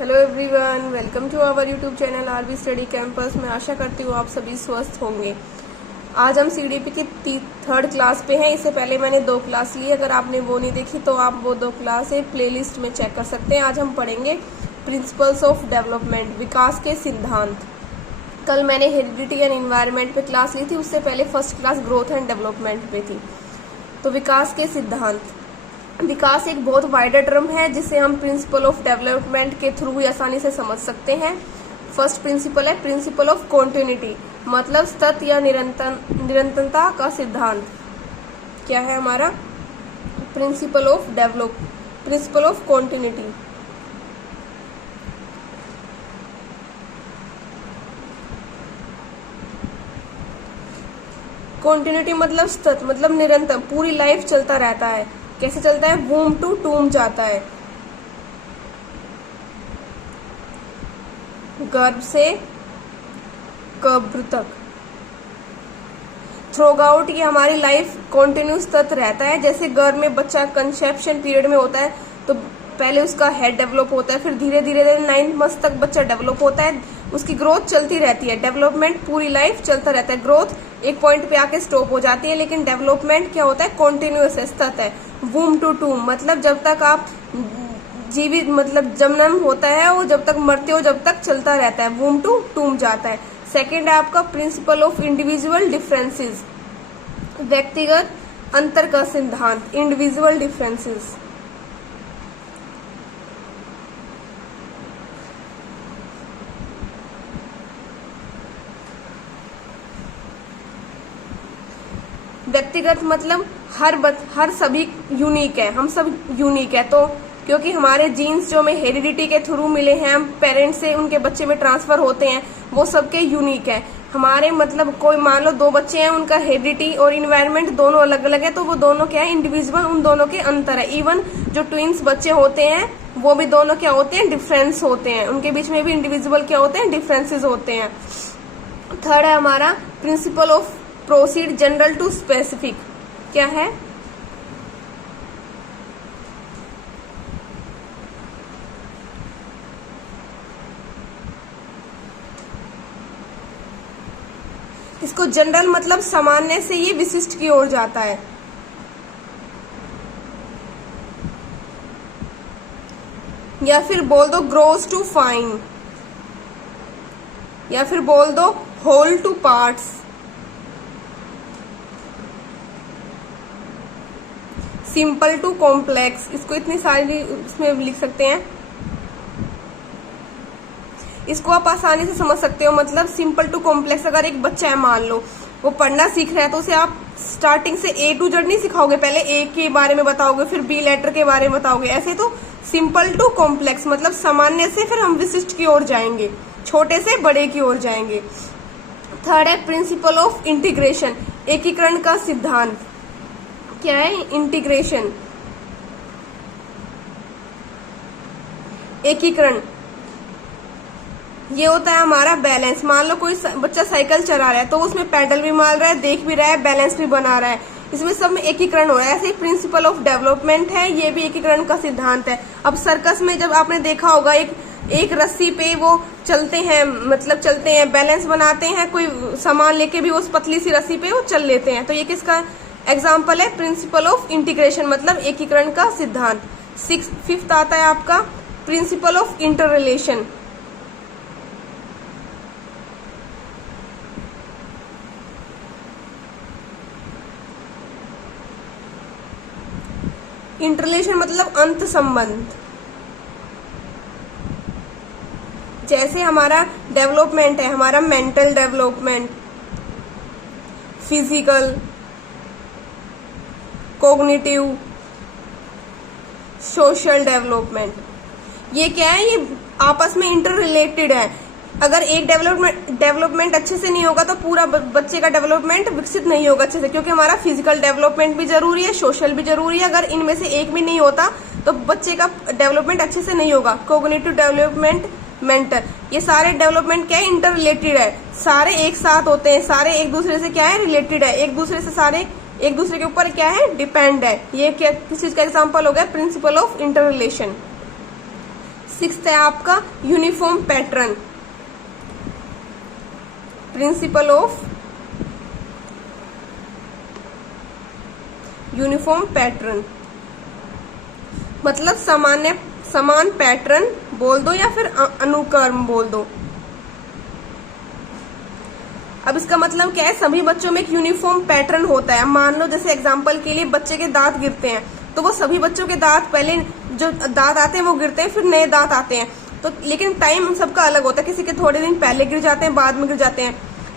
Hello everyone, welcome to our YouTube channel RB study campus. मैं आशा करती हूँ आप सभी स्वस्थ होंगे। आज हम सीडीपी की थर्ड क्लास पे हैं। इससे पहले मैंने 2 क्लास ली। अगर आपने वो नहीं देखी तो आप वो 2 क्लास प्लेलिस्ट में चेक कर सकते हैं। आज हम पढ़ेंगे प्रिंसिपल्स ऑफ डेवलपमेंट, विकास के सिद्धांत। कल मैंने हेरिडिटी एंड इन्वायरमेंट पे क्लास ली थी, उससे पहले first class growth and development पे थी। तो विकास के सिद्धांत, विकास एक बहुत वाइडर टर्म है जिसे हम प्रिंसिपल ऑफ डेवलपमेंट के थ्रू ही आसानी से समझ सकते हैं। फर्स्ट प्रिंसिपल है प्रिंसिपल ऑफ कॉन्टिन्यूटी, मतलब सतत या निरंतरता का सिद्धांत। क्या है हमारा प्रिंसिपल ऑफ कॉन्टिन्यूटी। कॉन्टिन्यूटी मतलब सतत, मतलब निरंतर, पूरी लाइफ चलता रहता है। कैसे चलता है? वूम टू टूम जाता है, गर्भ से कब्र तक। थ्रोग आउट, ये हमारी लाइफ कॉन्टिन्यूस सतत रहता है। जैसे गर्भ में बच्चा कंसेप्शन पीरियड में होता है तो पहले उसका हेड डेवलप होता है, फिर धीरे धीरे 9 मंथ तक बच्चा डेवलप होता है, उसकी ग्रोथ चलती रहती है। डेवलपमेंट पूरी लाइफ चलता रहता है। ग्रोथ एक पॉइंट पे आके स्टॉप हो जाती है, लेकिन डेवलपमेंट क्या होता है? कॉन्टिन्यूअस है, सतत है। वूम टू टूम, मतलब जब तक आप जीवित, मतलब जन्म होता है वो जब तक मरते हो जब तक चलता रहता है, वूम टू टूम जाता है। सेकेंड है आपका प्रिंसिपल ऑफ इंडिविजुअल डिफरेंसेस, व्यक्तिगत अंतर का सिद्धांत, इंडिविजुअल डिफरेंसेस। व्यक्तिगत मतलब हर सभी यूनिक है, हम सब यूनिक है। तो क्योंकि हमारे जीन्स जो हमें हेरिडिटी के थ्रू मिले हैं, हम पेरेंट्स से उनके बच्चे में ट्रांसफर होते हैं, वो सबके यूनिक है। हमारे मतलब कोई मान लो 2 बच्चे हैं, उनका हेरिडिटी और इन्वायरमेंट दोनों अलग अलग है, तो वो दोनों क्या है? इंडिविजुअल, उन दोनों के अंतर है। इवन जो ट्विंस बच्चे होते हैं वो भी दोनों क्या होते हैं? डिफरेंस होते हैं, उनके बीच में भी इंडिविजुअल क्या होते हैं? डिफरेंसेस होते हैं। थर्ड है हमारा principle of proceed general to specific. क्या है? इसको जनरल मतलब सामान्य से ये विशिष्ट की ओर जाता है। या फिर बोल दो ग्रोस टू फाइन, या फिर बोल दो whole to parts, simple to complex. इसको इतनी सारी इसमें लिख सकते हैं। इसको आप आसानी से समझ सकते हो। मतलब सिंपल टू कॉम्प्लेक्स, अगर एक बच्चा है मान लो वो पढ़ना सीख रहा है, तो उसे आप स्टार्टिंग से A to Z नहीं सिखाओगे, पहले A के बारे में बताओगे, फिर B लेटर के बारे में बताओगे। ऐसे तो सिंपल टू कॉम्प्लेक्स मतलब सामान्य से फिर हम विशिष्ट की ओर जाएंगे, छोटे से बड़े की ओर जाएंगे। थर्ड है प्रिंसिपल ऑफ इंटीग्रेशन, एकीकरण का सिद्धांत। क्या है? इंटीग्रेशन, एकीकरण। ये होता है हमारा बैलेंस। मान लो कोई बच्चा साइकिल चला रहा है तो उसमें पैडल भी मार रहा है, देख भी रहा है, बैलेंस भी बना रहा है, इसमें सब में एकीकरण हो रहा है। ऐसे ही प्रिंसिपल ऑफ डेवलपमेंट है, ये भी एकीकरण का सिद्धांत है। अब सर्कस में जब आपने देखा होगा एक रस्सी पे वो चलते हैं, मतलब चलते हैं, बैलेंस बनाते हैं, कोई सामान लेके भी उस पतली सी रस्सी पे वो चल लेते हैं। तो ये किसका एग्जाम्पल है? प्रिंसिपल ऑफ इंटीग्रेशन मतलब एकीकरण का सिद्धांत। फिफ्थ आता है आपका प्रिंसिपल ऑफ इंटर रिलेशन। इंटररिलेशन मतलब अंत संबंध। जैसे हमारा डेवलपमेंट है, हमारा mental development, physical, cognitive, social development, ये क्या है? ये आपस में इंटर रिलेटेड है। अगर एक डेवलपमेंट अच्छे से नहीं होगा तो पूरा बच्चे का डेवलपमेंट विकसित नहीं होगा अच्छे से, क्योंकि हमारा फिजिकल डेवलपमेंट भी जरूरी है, सोशल भी जरूरी है। अगर इनमें से एक भी नहीं होता तो बच्चे का डेवलपमेंट अच्छे से नहीं होगा। कॉग्निटिव डेवलपमेंट, मेंटल, ये सारे डेवलपमेंट क्या है? इंटर रिलेटेड है, सारे एक साथ होते हैं, सारे एक दूसरे से क्या है? रिलेटेड है, एक दूसरे से सारे एक दूसरे के ऊपर क्या है? डिपेंड है। ये क्या किस चीज का एग्जांपल हो गया? Principle of inter relation. Sixth है आपका uniform pattern, principle of uniform pattern मतलब समान पैटर्न बोल दो या फिर अनुक्रम बोल दो। अब इसका मतलब क्या है, सभी बच्चों में एक यूनिफॉर्म पैटर्न होता है। मान लो जैसे एग्जांपल के लिए बच्चे के दांत गिरते हैं, तो वो सभी बच्चों के दांत पहले जो दांत आते हैं वो गिरते हैं, फिर नए दांत आते हैं। तो लेकिन टाइम सबका अलग होता है, किसी के थोड़े दिन पहले गिर जाते हैं, बाद में गिर जाते हैं।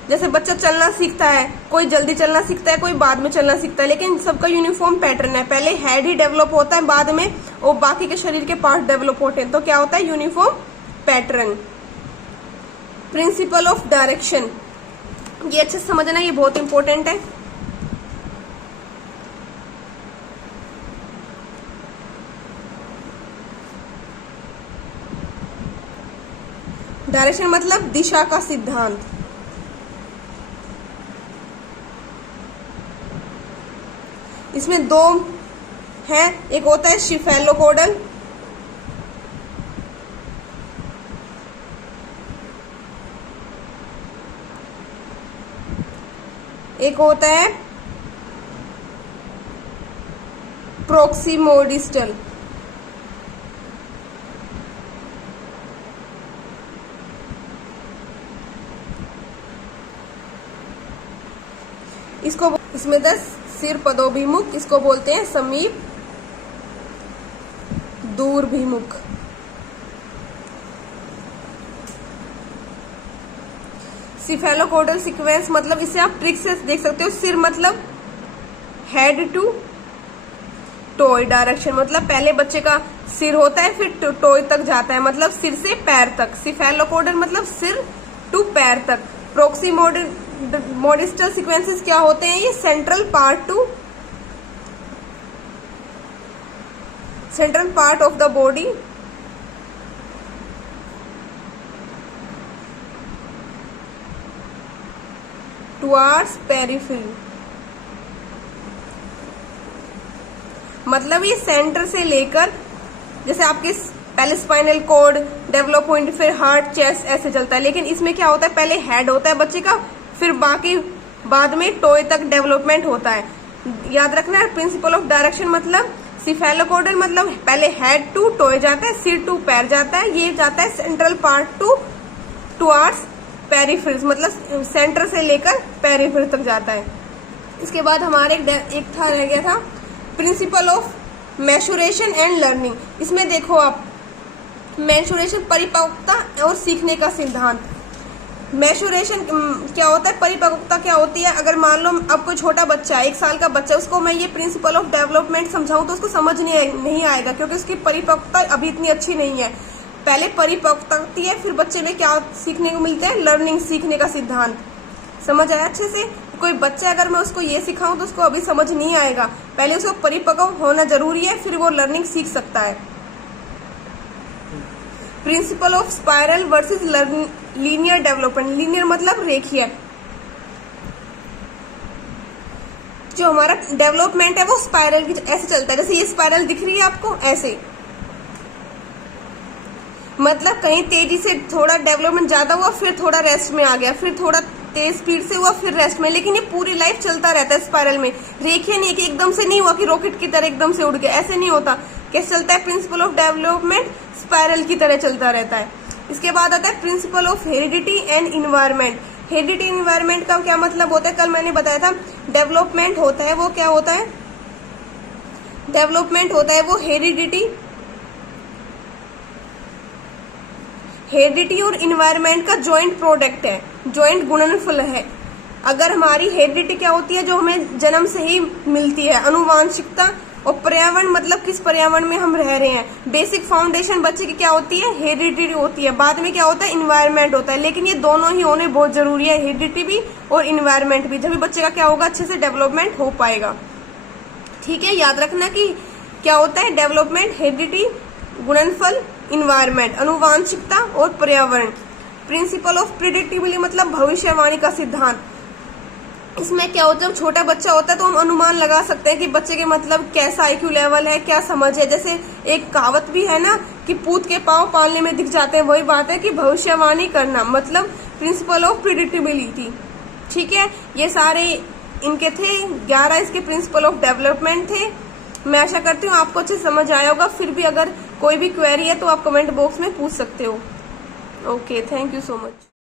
जैसे बच्चा चलना सीखता है, कोई जल्दी चलना सीखता है, कोई बाद में चलना सीखता है, लेकिन सबका यूनिफॉर्म पैटर्न है। पहले हेड ही डेवलप होता है, बाद में वो बाकी के शरीर के पार्ट डेवलप होते हैं। तो क्या होता है, uniform pattern. Principle of direction, ये अच्छे से समझना, ये बहुत इंपॉर्टेंट है। डायरेक्शन मतलब दिशा का सिद्धांत। इसमें दो हैं, एक होता है शेफेलोकोडल, एक होता है प्रोक्सिमोडिस्टल। इसमें 10 सिर पदोभिमुख, इसको बोलते हैं समीप दूरभिमुख। सिफेलोकोडल सीक्वेंस मतलब इसे आप ट्रिक से देख सकते हो। सिर मतलब हेड टू टोय डायरेक्शन, मतलब पहले बच्चे का सिर होता है, फिर टोय तक जाता है, मतलब सिर से पैर तक। सिफेलोकोडल मतलब सिर टू पैर तक। प्रोक्सिमोडिस्टल सीक्वेंसेस क्या होते हैं, ये central part of the body towards periphery, मतलब ये सेंटर से लेकर, जैसे आपके पहले स्पाइनल कॉर्ड डेवलप हुई, फिर हार्ट, चेस्ट, ऐसे चलता है। लेकिन इसमें क्या होता है, पहले हेड होता है बच्चे का, फिर बाकी बाद में टोय तक डेवलपमेंट होता है। याद रखना है, प्रिंसिपल ऑफ डायरेक्शन मतलब सिफेलोकोडल मतलब पहले हेड टू टोय जाता है, सिर टू पैर जाता है, ये जाता है सेंट्रल पार्ट टुवर्ड्स पेरिफेरी, मतलब सेंटर से लेकर पेरिफेरी तक जाता है। इसके बाद हमारे एक था रह गया था principle of maturation and learning. इसमें देखो आप, मैच्योरेशन परिपक्वता और सीखने का सिद्धांत। मैच्योरेशन क्या होता है, परिपक्वता क्या होती है। अगर मान लो अब कोई छोटा बच्चा है, 1 साल का बच्चा, उसको मैं ये प्रिंसिपल ऑफ डेवलपमेंट समझाऊं तो उसको समझ नहीं आएगा, क्योंकि उसकी परिपक्वता अभी इतनी अच्छी नहीं है। पहले परिपक्वता होती है, फिर बच्चे में क्या सीखने को मिलता है, लर्निंग, सीखने का सिद्धांत। समझ आया अच्छे से। कोई बच्चा अगर मैं उसको ये सिखाऊं तो उसको अभी समझ नहीं आएगा, पहले उसको परिपक्व होना जरूरी है, फिर वो लर्निंग सीख सकता है। Principle of spiral versus linear development. Linear मतलब रेखीय, जो हमारा डेवलपमेंट है वो स्पाइरल की ऐसे चलता है, जैसे ये स्पाइरल दिख रही है आपको, ऐसे, मतलब कहीं तेजी से थोड़ा डेवलपमेंट ज्यादा हुआ, फिर थोड़ा रेस्ट में आ गया, फिर थोड़ा तेज स्पीड से हुआ, फिर रेस्ट में। लेकिन ये पूरी लाइफ चलता रहता है स्पाइरल में। रेखीय नहीं कि एकदम से नहीं हुआ कि रॉकेट की तरह एकदम से उड़ गया, ऐसे नहीं होता। कैसे चलता है, प्रिंसिपल ऑफ डेवलपमेंट स्पाइरल की तरह चलता रहता है। इसके बाद आता है principle of heredity and environment. Heredity environment का क्या मतलब होता है, कल मैंने बताया था। डेवलपमेंट होता है वो क्या होता है, डेवलपमेंट होता है वो हेरिडिटी और इन्वायरमेंट का जॉइंट प्रोडक्ट है, जॉइंट गुणनफल है। अगर हमारी हेरिडिटी क्या होती है, जो हमें जन्म से ही मिलती है, अनुवांशिकता, और पर्यावरण मतलब किस पर्यावरण में हम रह रहे हैं। बेसिक फाउंडेशन बच्चे की क्या होती है, हेरिडिटी होती है। बाद में क्या होता है, इन्वायरमेंट होता है। लेकिन ये दोनों ही होने बहुत जरूरी है, हेरिडिटी भी और इन्वायरमेंट भी, जब बच्चे का क्या होगा, अच्छे से डेवलपमेंट हो पाएगा। ठीक है, याद रखना कि क्या होता है, डेवलपमेंट, हेरिडिटी, गुणनफल, इन्वायरमेंट, अनुवांशिकता और पर्यावरण। प्रिंसिपल ऑफ प्रिडिक्टिबिलिटी मतलब भविष्यवाणी का सिद्धांत। इसमें क्या होता है, जब छोटा बच्चा होता है तो हम अनुमान लगा सकते हैं कि बच्चे के मतलब कैसा IQ लेवल है, क्या समझ है। जैसे एक कहावत भी है ना कि पूत के पांव पालने में दिख जाते हैं, वही बात है कि भविष्यवाणी करना, मतलब प्रिंसिपल ऑफ प्रिडिक्टेबिलिटी। ठीक है, ये सारे इनके थे 11 इसके प्रिंसिपल ऑफ डेवलपमेंट थे। मैं आशा करती हूँ आपको अच्छे समझ आया होगा। फिर भी अगर कोई भी क्वेरी है तो आप कमेंट बॉक्स में पूछ सकते हो। Okay, thank you so much.